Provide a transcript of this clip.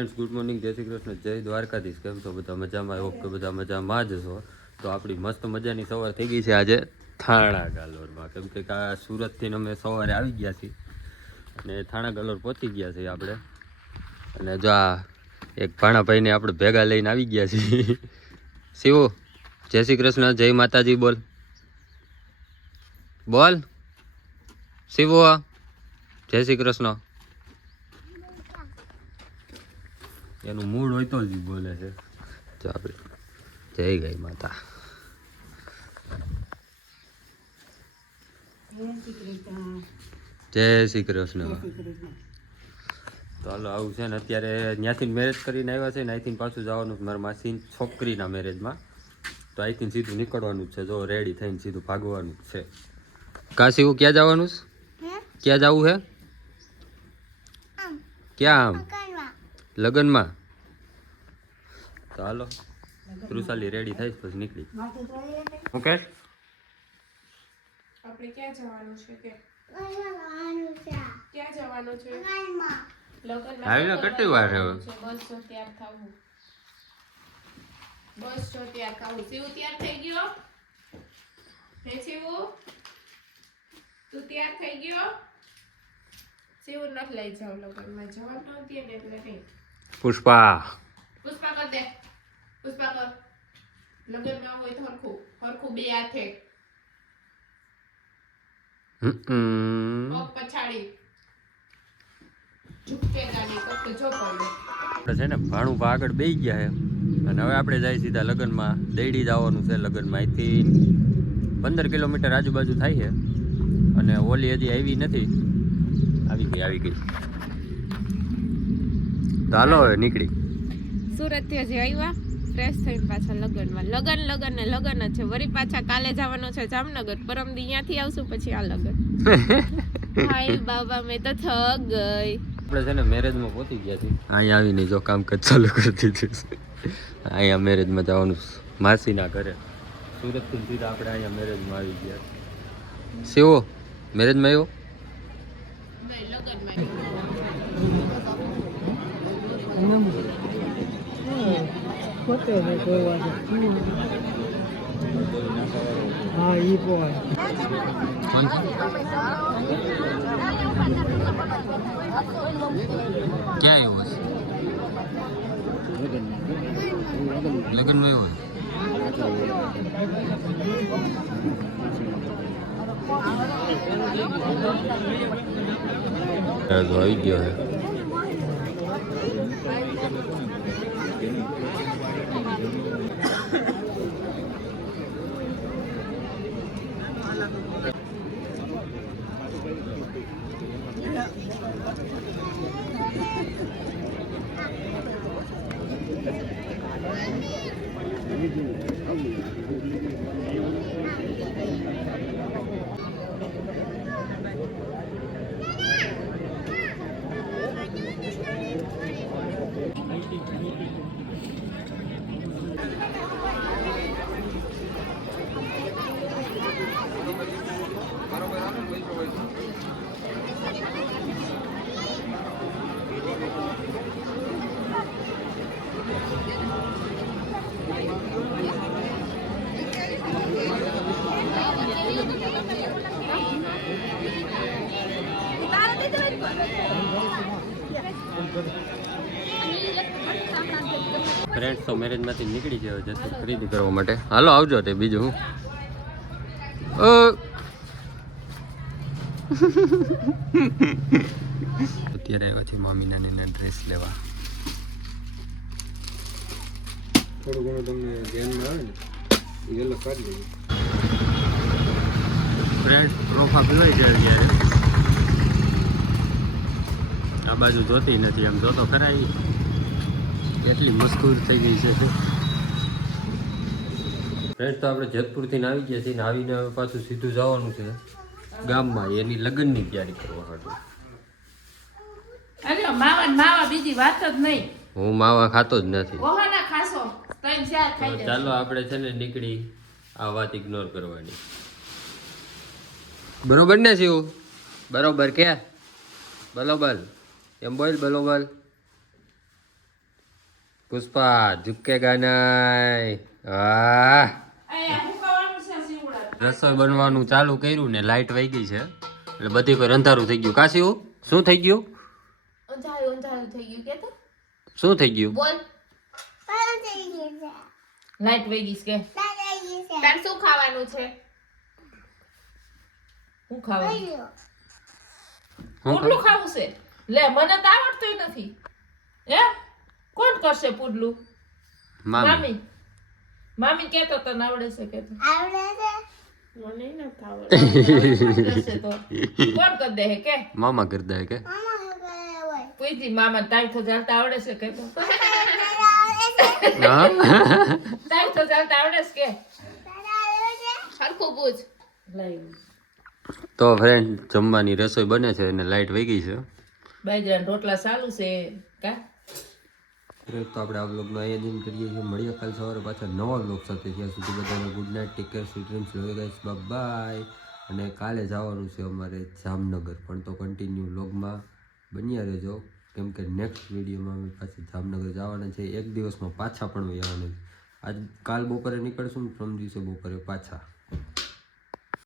Friends good morning, જય શ્રી કૃષ્ણ, જય દ્વારકાધીશ. કેમ છો બધા? મજામાં? હોપ કે બધા મજામાં જ છો. તો આપણી મસ્ત મજાની સવાર થઈ ગઈ છે આજે થાણા ગાલોરમાં. કેમ કે આ સુરતથી અમે સવારે આવી ગયા છીએ અને થાણા ગાલોર પહોંચી ગયા છીએ આપણે. અને જો આ એક ભાણાભાઈને આપણે ભેગા લઈને આવી ગયા છીએ. શિવો, જય શ્રી કૃષ્ણ, જય માતાજી બોલ બોલ. શિવો, જય શ્રી કૃષ્ણ. એનું મૂડ હોય તો જ બોલે છે. તો આપણે જય ગઈ માતા. જય શ્રી કૃષ્ણ. તો હાલો, આવું છે ને અત્યારે ત્યાંથી મેરેજ કરીને આવ્યા છે ને અહીંથી પાછું જવાનું મારા માસી છોકરીના મેરેજમાં. તો અહીંથી સીધું નીકળવાનું જ છે. જો રેડી થઈને સીધું ભાગવાનું જ છે. કાશી, હું ક્યાં જવાનું છે? ક્યાં જવું છે? ક્યાં? આમ લગ્નમાં. તો હાલો, કૃષાલી રેડી થાય પછી નીકળી. ઓકે, આપણે ક્યાં જવાનું છે? ક્યાં જવાનું છે? આવીને કેટલી વાર હવે? બસ જો તૈયાર થવું. બસ જો તૈયાર થવું. શિવ તૈયાર થઈ ગયો? હે શિવ, તું તૈયાર થઈ ગયો? શિવ નથી લઈ જાવ લગનમાં. જવાનું નહોતી ને એટલે નહીં. પુષ્પા, પુષ્પા કર દે. પુષ્પા કર. લગનમાં હોય તો હરખું હરખું બે હાથે પગ પછાડી ઝુકેગા નહીં તો જો પડે. આપણે છે ને ભાણું આગળ બેસી ગયા છે અને હવે આપણે જાય સીધા લગ્નમાં. દઈડી જવાનું છે લગ્નમાં. અહીંથી 15 કિલોમીટર આજુબાજુ થાય છે. અને ઓલી હજી આવી નથી. આવી ગઈ. તો હાલો હવે નીકળી. સુરત થી હજી આવ્યા, ફ્રેશ થઈને પાછા લગનમાં. લગન ને લગન જ છે. વળી પાછા કાલે જવાનું છે જામનગર. પરમદી અહીંયાથી આવશું પછી આ લગન. હાય બાબા, મેં તો થક ગઈ. આપણે છે ને મેરેજમાં પહોંચી ગયા છીએ. અહીંયા આવીને જો કામકાજ ચાલુ કરી દીધું છે. અહીંયા મેરેજમાં જવાનું માસીના ઘરે. સુરતથી સીધા આપણે અહીંયા મેરેજમાં આવી ગયા. શિવો, મેરેજમાં આવ્યો? નહીં, લગનમાં. હા, ઈ પણ ક્યાં આવ્યો છે? લગ્નમાં આવ્યો આવી ગયો છે. ફ્રેન્ડ્સ તો મેરેજમાંથી નીકળી જાય જશે ખરીદી કરવા માટે. હાલો આવજો. તે બીજું હું અત્યારે આવ્યા છે મામીનાની ડ્રેસ લેવા. થોડું ઘણું તમને ધ્યાનમાં આવે ને એ અલગ કાઢી દેજો. ફ્રેન્ડ્સ પ્રોફા પીવાય છે અત્યારે. આ બાજુ જોતી નથી, આમ જોતો ખરા. એટલી મસ્કૂર થઈ ગઈ છે. ફ્રેન્ડ તો આપણે જેતપુરથી આવી ગયા છીએ ને આવીને હવે પાછું સીધું જવાનું છે ગામમાં. એની લગ્નની તૈયારી કરવા માટે. અરે માવા બીજી વાત જ નહીં. હું માવા ખાતો જ નથી. ઓહાના ખાસો ત્રણ ચાર ખાઈ જાય. ચાલો આપણે છે ને નીકળી. આ વાત ઇગ્નોર કરવાની. બરોબર ને શિવ? બરોબર કે? બરોબર એમ બોલ. બરોબર પુષ્પા ઝુકેગા નહીં. હા રસોઈ બનવાનું ચાલુ કર્યું ને લાઈટ વહી ગઈ છે એટલે બધી કોઈ અંધારું થઈ ગયું. કાશી શું થઈ ગયું? અંધારું થઈ ગયું કે તો શું થઈ ગયું? બોલ લાઈટ વહી ગઈ કે તાર શું ખાવાનું છે? હું ખાવાનું પુડલું ખાવું છે? લે મને તો આવડતું નથી. હે કોણ કરશે પુડલું? મામી મામી કેતો તને આવડે છે કે તો આવડે છે મને ન આવડે તો કોણ કર દે કે મામા કરતા હે કે પૂછી મામા તાઈ તો જાણતા આવડે છે કે તો હા તાઈ તો જાણતા આવડે છે કે સરખું પૂછ લઈ તો ફ્રેન્ડ જમવાની રસોઈ બને છે અને લાઈટ વહી ગઈ છે. બાજરાના રોટલા ચાલુ છે કા તો આપણે આ બ્લોગનો અહીંયા જ કરીએ છીએ. મળીએ કાલ સવારે પાછા નવા બ્લોગ સાથે. ત્યાં સુધી બધાને good night, take care, sweet dreams, love you guys, bye. અને કાલે જવાનું છે અમારે જામનગર, પણ તો કન્ટિન્યુ બ્લોગમાં બન્યા રહેજો કેમ કે નેક્સ્ટ વિડીયોમાં અમે પાછા જામનગર જવાના છે. એક દિવસમાં પાછા પણ આવવાના છે. આજ કાલ બપોરે નીકળશું ને પરમ દિવસે બપોરે પાછા.